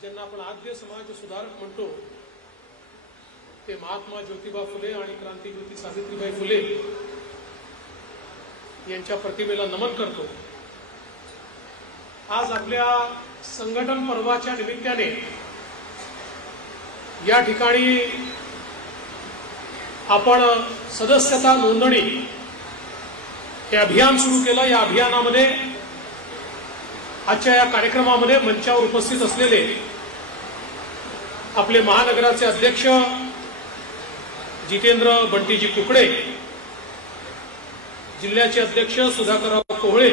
ज्यांना आपण आद्य समाज सुधारक म्हणतो ते महात्मा ज्योतिबा फुले आणि क्रांतीज्योती सावित्रीबाई फुले यांच्या प्रतिमेला नमन करतो. आज आपल्या संघटन पर्वाच्या निमित्ताने या ठिकाणी आपण सदस्यता नोंदणी हे अभियान सुरू केलं. या अभियानामध्ये आजच्या या कार्यक्रमामध्ये मंचावर उपस्थित असलेले आपले महानगराचे अध्यक्ष जितेंद्र बंटीजी कुकडे जिल्ह्याचे अध्यक्ष सुधाकरराव कोहळे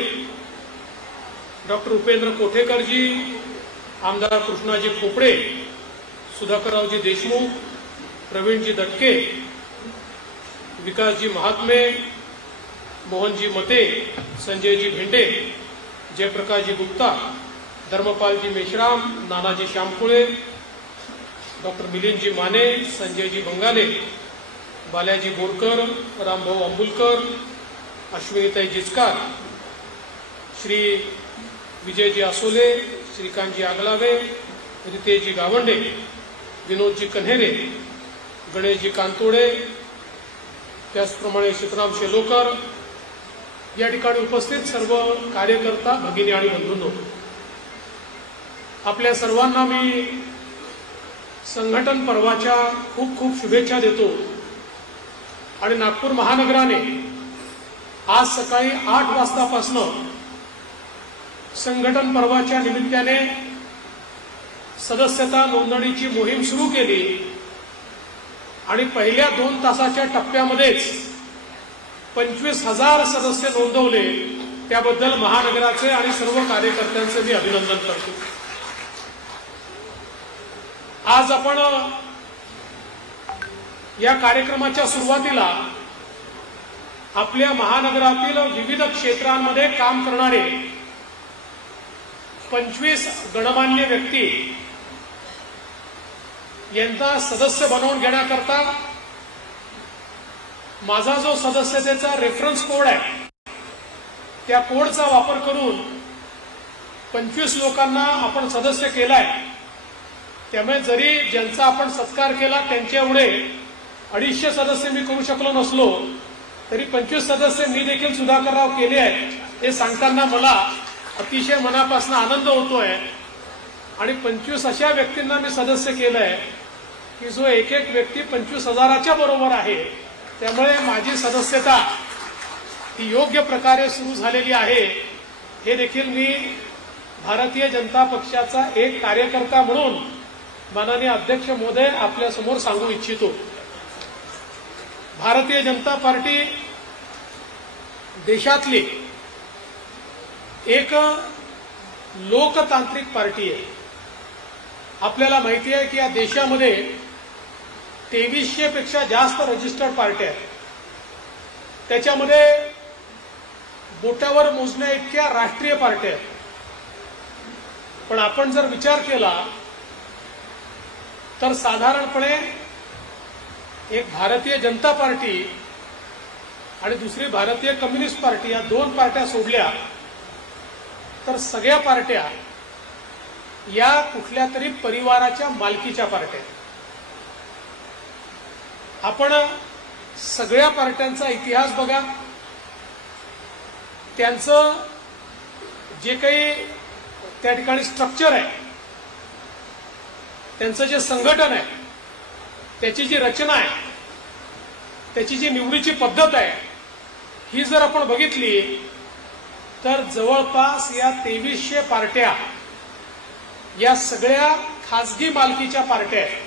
डॉक्टर उपेंद्र कोठेकरजी आमदार कृष्णाजी खोपडे सुधाकररावजी देशमुख प्रवीणजी दटके विकासजी महात्मे मोहनजी मते संजयजी भेंडे जयप्रकाशजी गुप्ता धर्मपालजी मेश्राम नानाजी श्यामकुळे डॉक्टर मिलिंदजी माने संजयजी बंगाले बाल्याजी बोरकर रामभाऊ अंबुलकर अश्विनीताई जिचकार श्री विजयजी आसोले श्रीकांतजी आगलावे रितेशजी गावंडे विनोदजी कन्हेरे गणेशजी कांतोडे त्याचप्रमाणे सीताराम शेलोकर या ठिकाणी उपस्थित सर्व कार्यकर्ता भगिनी आणि बंधूंनो आपल्या सर्वांना मी संघटन पर्वाच्या खूप खूप शुभेच्छा देतो. आणि नागपूर महानगराने आज सकाळी आठ वाजतापासनं संघटन पर्वाच्या निमित्ताने सदस्यता नोंदणीची मोहीम सुरू केली. आणि पहिल्या दोन तासाच्या टप्प्यामध्येच पंचवीस हजार सदस्य नोंदवले त्याबद्दल महानगराचे आणि सर्व कार्यकर्त्यांचे मी अभिनंदन करतो. आज आपण या कार्यक्रमाच्या सुरुवातीला आपल्या महानगरातील विविध क्षेत्रांमध्ये काम करणारे पंचवीस गणमान्य व्यक्ती यांचा सदस्य बनवून घेण्याकरता माझा जो सदस्यतेचा रेफरन्स कोड आहे त्या कोडचा वापर करून पंचवीस लोकांना आपण सदस्य केलाय. त्यामुळे जरी ज्यांचा आपण सत्कार केला त्यांच्या एवढे अडीचशे सदस्य मी करू शकलो नसलो तरी पंचवीस सदस्य मी देखील सुधाकरराव केले आहेत. हे सांगताना मला अतिशय मनापासून आनंद होतोय. आणि पंचवीस अशा व्यक्तींना मी सदस्य केलंय की जो एक एक व्यक्ती पंचवीस हजाराच्या बरोबर आहे. त्यामुळे माझी सदस्यता ही योग्य प्रकारे सुरू झालेली आहे. हे देखील मी भारतीय जनता पक्षाचा एक कार्यकर्ता म्हणून माननीय अध्यक्ष मोदय आपल्यासमोर सांगू इच्छितो. भारतीय जनता पार्टी देशातली एक लोकतांत्रिक पार्टी आहे. आपल्याला माहिती आहे की या देशामध्ये तेवीसशे पेक्षा जास्त रजिस्टर्ड पार्ट्या आहेत त्याच्यामध्ये बोटावर मोजण्या इतक्या राष्ट्रीय पार्ट्या आहेत पण आपण जर विचार केला तर साधारणपणे एक भारतीय जनता पार्टी आणि दुसरी भारतीय कम्युनिस्ट पार्टी या दोन पार्ट्या सोडल्या तर सगळ्या पार्ट्या या कुठल्या तरी परिवाराच्या मालकीच्या पार्ट्या आहेत. आपण सगळ्या पार्ट्यांचा इतिहास बघा. त्यांचं जे काही त्या ठिकाणी स्ट्रक्चर आहे त्यांचं जे संघटन आहे त्याची जी रचना आहे त्याची जी निवडीची पद्धत आहे ही जर आपण बघितली तर जवळपास या तेवीसशे पार्ट्या या सगळ्या खासगी मालकीच्या पार्ट्या आहेत.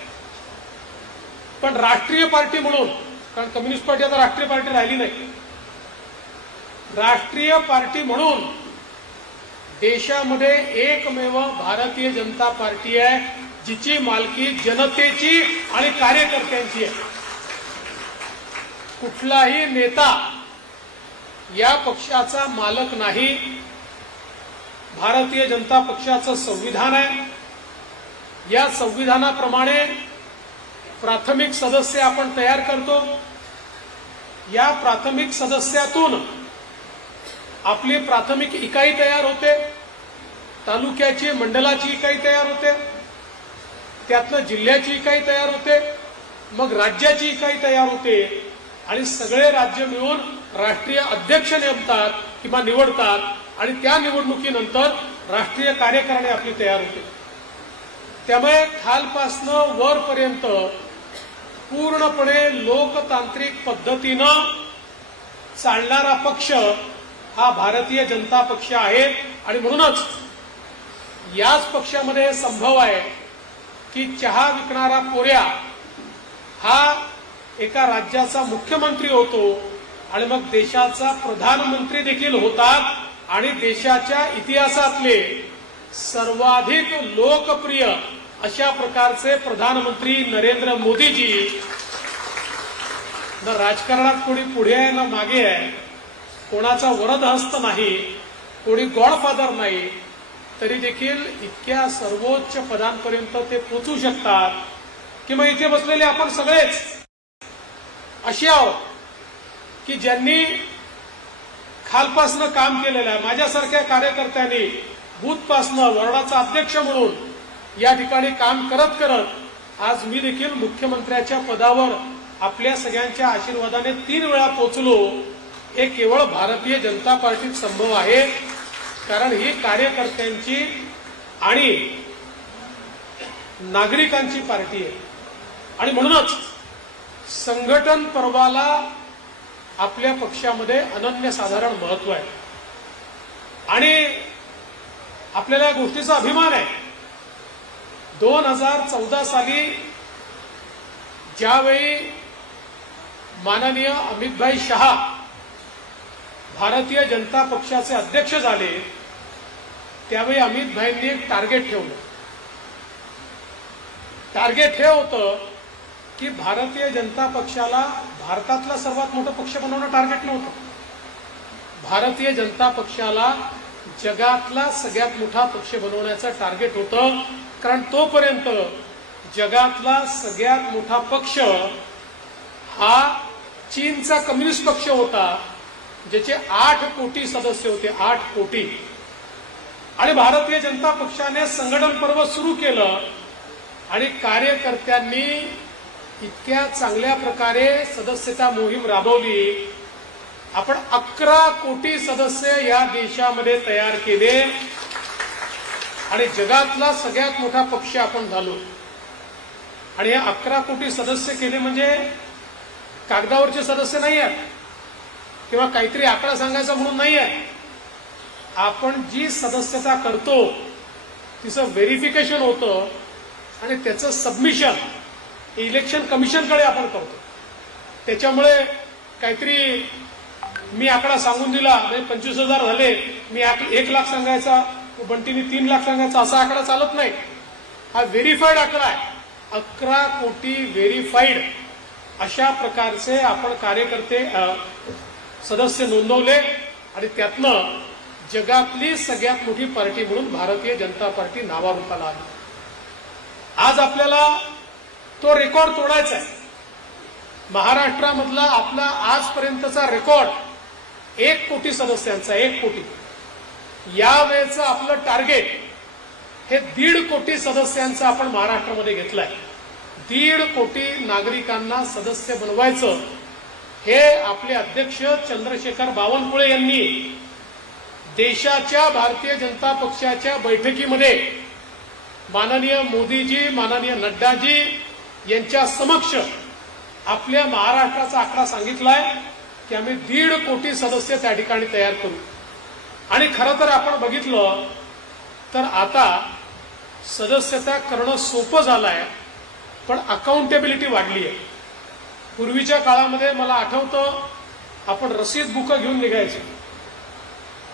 पण राष्ट्रीय पार्टी म्हणून कारण कम्युनिस्ट पार्टी आता राष्ट्रीय पार्टी राहिली नाही. राष्ट्रीय पार्टी म्हणून देशामध्ये एकमेव भारतीय जनता पार्टी आहे जिची मालकी जनतेची आणि कार्यकर्त्यांची आहे. कुठलाही नेता या पक्षाचा मालक नाही. भारतीय जनता पक्षाचं संविधान आहे. या संविधानाप्रमाणे प्राथमिक सदस्य आपण तयार करतो. या प्राथमिक सदस्यातून आपली प्राथमिक इकाई तयार होते. तालुक्याची मंडलाची इकाई तयार होते. त्यातनं जिल्ह्याची इकाई तयार होते. मग राज्याची इकाई तयार होते. आणि सगळे राज्य मिळून राष्ट्रीय अध्यक्ष नेमतात किंवा निवडतात. आणि त्या निवडणुकीनंतर राष्ट्रीय कार्यकारिणी आपली तयार होते. त्यामुळे खालपासनं वरपर्यंत पूर्णपणे लोकतांत्रिक पद्धतीनं चालणारा पक्ष हा भारतीय जनता पक्ष आहे. आणि म्हणूनच याच पक्षामध्ये संभव आहे की चहा विकणारा पोऱ्या हा एका राज्याचा मुख्यमंत्री होतो आणि मग देशाचा प्रधानमंत्री देखील होतात आणि देशाच्या इतिहासातले सर्वाधिक लोकप्रिय अशा प्रकारचे प्रधानमंत्री नरेंद्र मोदीजी न राजकारणात कोणी पुढे आहे ना मागे आहे कोणाचा वरदहस्त नाही कोणी गॉडफादर नाही तरी देखील इतक्या सर्वोच्च पदांपर्यंत ते पोचू शकतात किंवा मग इथे बसलेले आपण सगळेच असे आहोत की ज्यांनी खालपासनं काम केलेलं आहे माझ्यासारख्या कार्यकर्त्यांनी बूथपासनं वॉर्डाचा अध्यक्ष म्हणून या ठिकाणी काम करत करत आज मी देखील मुख्यमंत्र्याच्या पदावर आपल्या सगळ्यांच्या आशीर्वादाने तीन वेळा पोचलो. हे केवळ भारतीय जनता पार्टीत संभव आहे. कारण ही कार्यकर्त्यांची आणि नागरिकांची पार्टी आहे. आणि म्हणूनच संघटन पर्वाला आपल्या पक्षामध्ये अनन्यसाधारण महत्त्व आहे. आणि आपल्याला या गोष्टीचा अभिमान आहे. दोन हजार चौदा साली ज्यावेळी माननीय अमितभाई शहा भारतीय जनता पक्षाचे अध्यक्ष झाले त्यावेळी अमितभाईंनी एक टार्गेट ठेवलं. टार्गेट हे होतं की भारतीय जनता पक्षाला भारतातला सर्वात मोठं पक्ष बनवणं टार्गेट नव्हतं. भारतीय जनता पक्षाला जगातला सगळ्यात मोठा पक्ष बनवण्याचं टार्गेट होतं. कारण तोपर्यंत जगातला सगळ्यात मोठा पक्ष हा चीनचा कम्युनिस्ट पक्ष होता ज्याचे आठ कोटी सदस्य होते आठ कोटी. आणि भारतीय जनता पक्षाने संघटन पर्व सुरू केलं आणि कार्यकर्त्यांनी इतक्या चांगल्या प्रकारे सदस्यता मोहीम राबवली. आपण अकरा कोटी सदस्य या देशामध्ये तयार केले. आणि जगातला सगळ्यात मोठा पक्ष आपण झालो. आणि हे अकरा कोटी सदस्य केले म्हणजे कागदावरचे सदस्य नाही आहेत किंवा काहीतरी आकडा सांगायचा म्हणून नाही आहे आपण जी सदस्यता करतो तिचं व्हेरिफिकेशन होतं आणि त्याचं सबमिशन इलेक्शन कमिशनकडे आपण करतो. त्याच्यामुळे काहीतरी मी आकडा सांगून दिला म्हणजे पंचवीस हजार झाले मी आक- एक लाख सांगायचा बंटीनी तीन लाख सांगायचा असा आकडा चालत नाही. हा व्हेरीफाईड आकडा आहे. अकरा कोटी व्हेरीफाईड अशा प्रकारचे आपण कार्यकर्ते सदस्य नोंदवले आणि त्यातनं जगातली सगळ्यात मोठी पार्टी म्हणून भारतीय जनता पार्टी नावारूपाला आली. आज आपल्याला तो रेकॉर्ड तोडायचा आहे. महाराष्ट्रामधला आपला आजपर्यंतचा रेकॉर्ड एक कोटी सदस्यांचा एक कोटी. यावेळेचं आपलं टार्गेट हे दीड कोटी सदस्यांचं आपण महाराष्ट्रामध्ये घेतलंय. दीड कोटी नागरिकांना सदस्य बनवायचं हे आपले अध्यक्ष चंद्रशेखर बावनकुळे यांनी देशाच्या भारतीय जनता पक्षाच्या बैठकीमध्ये माननीय मोदीजी माननीय नड्डाजी यांच्या समक्ष आपल्या महाराष्ट्राचा आकडा सांगितलाय की आम्ही दीड कोटी सदस्य त्या ठिकाणी तयार करू. आणि खरं तर आपण बघितलं तर आता सदस्यता करणं सोपं झालंय पण अकाउंटेबिलिटी वाढली आहे पूर्वीच्या काळामध्ये मला आठवतं आपण रसीद बुकं घेऊन निघायचे.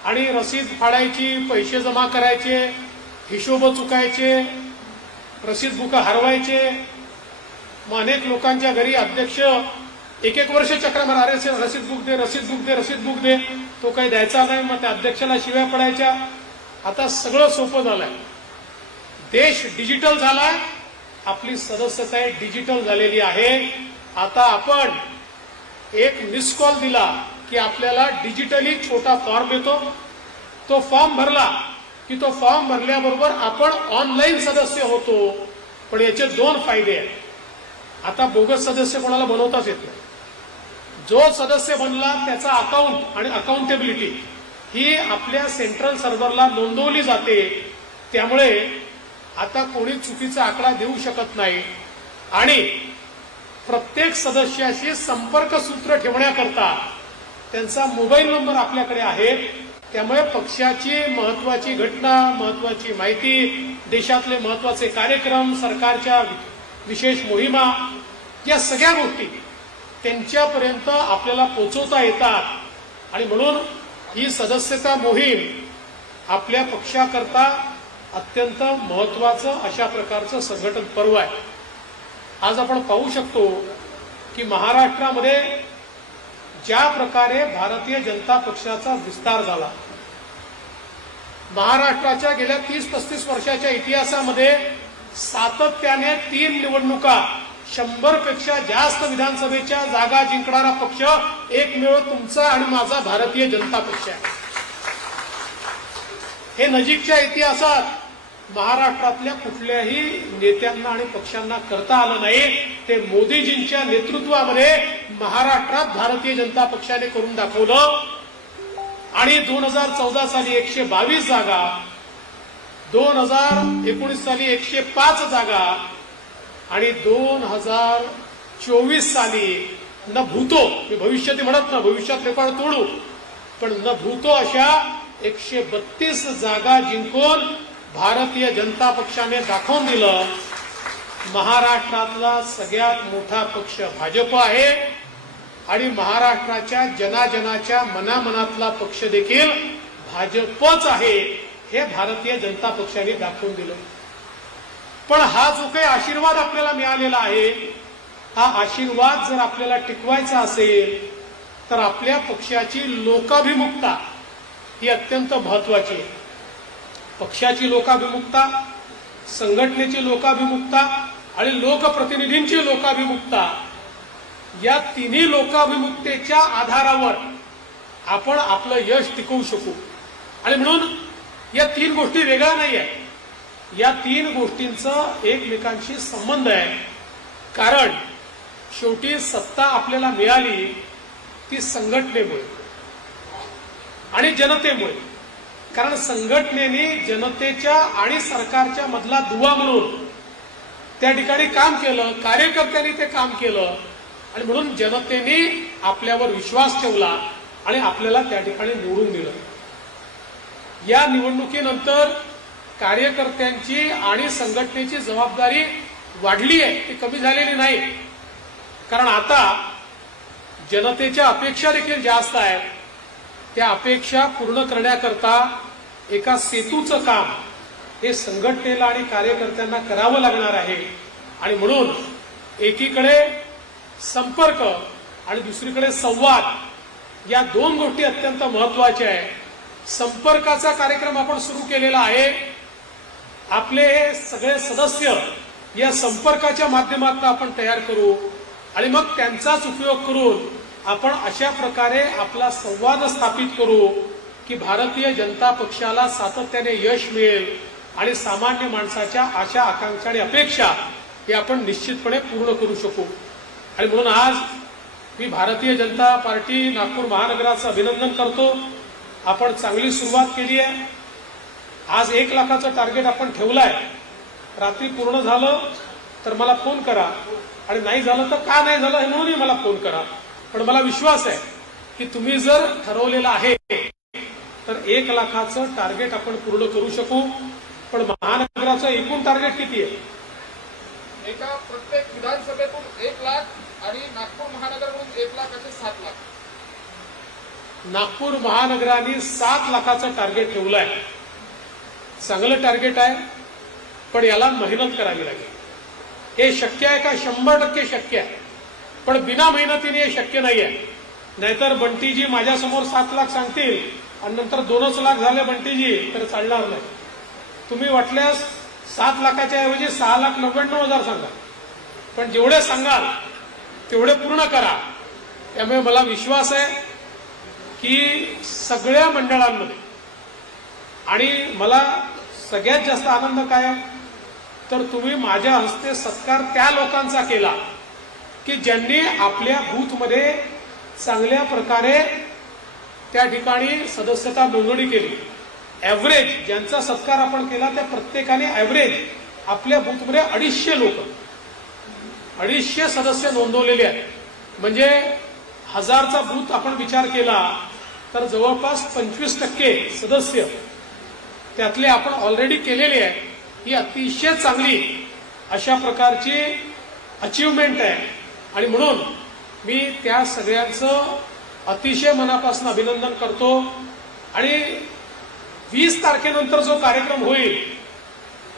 आणि रसीद फाडायची पैसे जमा करायचे हिशोब चुकायचे रसीद बुकं हरवायचे. मग अनेक लोकांच्या घरी अध्यक्ष एक एक वर्ष चक्र मारा अरे रसीद बुक दे रसीद बुक दे रसीद बुक दे. तो काही द्यायचा नाही मग त्या अध्यक्षाला शिव्या पडायच्या. आता सगळं सोपं झालंय. देश डिजिटल झाला आपली सदस्यता डिजिटल झालेली आहे. आता आपण एक मिस कॉल दिला की आपल्याला डिजिटली छोटा फॉर्म येतो. तो फॉर्म भरला की तो फॉर्म भरल्याबरोबर आपण ऑनलाईन सदस्य होतो. पण याचे दोन फायदे आहेत. आता बोगस सदस्य कोणाला बनवताच येत नाही. जो सदस्य बनला त्याचा अकाउंट आणि अकाउंटेबिलिटी ही आपल्या सेंट्रल सर्व्हरला नोंदवली जाते. त्यामुळे आता कोणी चुकीचा आकडा देऊ शकत नाही. आणि प्रत्येक सदस्याशी संपर्क सूत्र ठेवण्याकरता त्यांचा मोबाईल नंबर आपल्याकडे आहे. त्यामुळे पक्षाची महत्वाची घटना महत्वाची माहिती देशातले महत्त्वाचे कार्यक्रम सरकारच्या विशेष मोहिमा या सगळ्या गोष्टी त्यांच्यापर्यंत आपल्याला पोचवता येतात. आणि म्हणून ही सदस्यता मोहीम आपल्या पक्षाकरता अत्यंत महत्वाचं अशा प्रकारचं संघटन पर्व आहे. आज आपण पाहू शकतो की महाराष्ट्रामध्ये ज्या प्रकारे भारतीय जनता पक्षाचा विस्तार झाला महाराष्ट्राच्या गेल्या तीस पस्तीस वर्षाच्या इतिहासामध्ये सातत्याने तीन निवडणुका शंभरपेक्षा जास्त विधानसभेच्या जागा जिंकणारा पक्ष एकमेव तुमचा आणि माझा भारतीय जनता पक्ष आहे. हे नजीकच्या इतिहासात महाराष्ट्रातल्या कुठल्याही नेत्यांना आणि पक्षांना करता आलं नाही. ते मोदीजींच्या नेतृत्वामध्ये महाराष्ट्रात भारतीय जनता पक्षाने करून दाखवलं. आणि दोन हजार चौदा साली एकशे बावीस जागा दोन हजार एकोणीस साली एकशे पाच जागा आणि दोन हजार चोवीस साली न भूतो मी भविष्य ते म्हणत ना भविष्यात रेकॉर्ड तोडू पण न भूतो अशा एकशे बत्तीस जागा जिंकून भारतीय जनता पक्षाने दाखवून दिलं. महाराष्ट्रातला सगळ्यात मोठा पक्ष भाजप आहे आणि महाराष्ट्राच्या जनाजनाच्या मनामनातला पक्ष देखील भाजपच आहे हे भारतीय जनता पक्षाने दाखवून दिलं. पण हा जो काही आशीर्वाद आपल्याला मिळालेला आहे हा आशीर्वाद जर आपल्याला टिकवायचा असेल तर आपल्या पक्षाची लोकाभिमुखता ही अत्यंत महत्वाची आहे. पक्षाची लोकाभिमुखता संघटनेची लोकाभिमुखता आणि लोकप्रतिनिधींची लोकाभिमुखता या तिन्ही लोकाभिमुखतेच्या आधारावर आपण आपलं यश टिकवू शकू. आणि म्हणून या तीन गोष्टी वेगळ्या नाही आहेत या तीन गोष्टींचं एकमेकांशी संबंध आहे. कारण शेवटी सत्ता आपल्याला मिळाली ती संघटनेमुळे आणि जनतेमुळे. कारण संघटनेने जनतेच्या आणि सरकारच्या मधला दुवा म्हणून त्या ठिकाणी काम केलं कार्यकर्त्यांनी ते काम केलं आणि म्हणून जनतेने आपल्यावर विश्वास ठेवला आणि आपल्याला त्या ठिकाणी निवडून दिलं. या निवडणुकीनंतर कार्यकर्त्यांची आणि संघटनेची जबाबदारी वाढली आहे ती कमी झालेली नाही. कारण आता जनतेच्या अपेक्षा देखील जास्त आहेत. त्या अपेक्षा पूर्ण करण्याकरता एका सेतूचं काम हे संघटनेला आणि कार्यकर्त्यांना करावं लागणार आहे. आणि म्हणून एकीकडे संपर्क आणि दुसरीकडे संवाद या दोन गोष्टी अत्यंत महत्त्वाच्या आहेत. संपर्काचा कार्यक्रम आपण सुरू केलेला आहे. आपले हे सगळे सदस्य या संपर्काच्या माध्यमातून आपण तयार करू आणि मग त्यांचाच उपयोग करून आपण अशा प्रकारे आपला संवाद स्थापित करू की भारतीय जनता पक्षाला सातत्याने यश मिळेल आणि सामान्य माणसाच्या आशा आकांक्षा आणि अपेक्षा हे आपण निश्चितपणे पूर्ण करू शकू. आणि म्हणून आज मी भारतीय जनता पार्टी नागपूर महानगराचं अभिनंदन करतो. आपण चांगली सुरुवात केली आहे. आज एक लाखाचं टार्गेट आपण ठेवलंय. रात्री पूर्ण झालं तर मला फोन करा. आणि नाही झालं तर का नाही झालं हे म्हणूनही मला फोन करा. पण मला विश्वास आहे की तुम्ही जर ठरवलेलं आहे तर एक लाखाचं टार्गेट आपण पूर्ण करू शकू. पण महानगराचं एकूण टार्गेट किती आहे? एका प्रत्येक विधानसभेतून एक लाख आणि नागपूर महानगरमधून एक लाख असे सात लाख. नागपूर महानगराने सात लाखाचं टार्गेट ठेवलं आहे चांगलं टार्गेट आहे पण याला मेहनत करावी लागेल. हे शक्य आहे का? शंभर टक्के शक्य आहे. पण बिना मेहनतीने हे शक्य नाही आहे. नाहीतर बंटीजी माझ्यासमोर सात लाख सांगतील आणि नंतर दोनच लाख झाले बंटीजी तर चालणार नाही. तुम्ही वाटल्यास सात लाखाच्या ऐवजी सहा लाख नव्याण्णव हजार सांगा. पण जेवढे सांगाल तेवढे पूर्ण करा. त्यामुळे मला विश्वास आहे की सगळ्या मंडळांमध्ये आणि मला सगळ्यात जास्त आनंद काय तर तुम्ही माझ्या हस्ते सत्कार त्या लोकांचा केला की ज्यांनी आपल्या बूथमध्ये चांगल्या प्रकारे त्या ठिकाणी सदस्यता नोंदणी केली. ॲव्हरेज ज्यांचा सत्कार आपण केला त्या प्रत्येकाने ॲव्हरेज आपल्या बूथमध्ये अडीचशे लोक अडीचशे सदस्य नोंदवलेले आहेत. म्हणजे हजारचा बूथ आपण विचार केला तर जवळपास पंचवीस टक्के सदस्य त्यातले आपण ऑलरेडी केलेले आहे. ही अतिशय चांगली अशा प्रकारची अचीवमेंट आहे. आणि म्हणून मी त्या सगळ्यांचं अतिशय मनापासून अभिनंदन करतो. आणि वीस तारखेनंतर जो कार्यक्रम होईल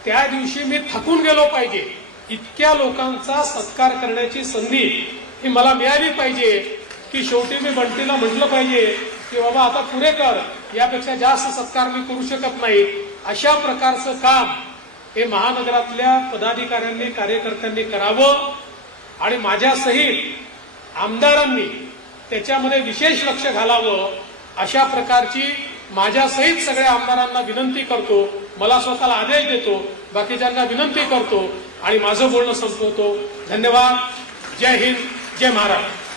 त्या दिवशी मी थकून गेलो पाहिजे. इतक्या लोकांचा सत्कार करण्याची संधी ही मला मिळाली पाहिजे की शेवटी मी बंटीला म्हटलं पाहिजे की बाबा आता पुरे कर. यापेक्षा जास्त सत्कार मी करू शकत नाही. अशा प्रकारचं काम हे महानगरातल्या पदाधिकाऱ्यांनी कार्यकर्त्यांनी करावं आणि माझ्यासहित आमदारांनी त्याच्यामध्ये विशेष लक्ष घालावं अशा प्रकारची माझ्यासहित सगळ्या आमदारांना विनंती करतो. मला स्वतःला आदेश देतो. बाकीच्यांना विनंती करतो. आणि माझं बोलणं संपवतो. धन्यवाद. जय हिंद. जय महाराष्ट्र.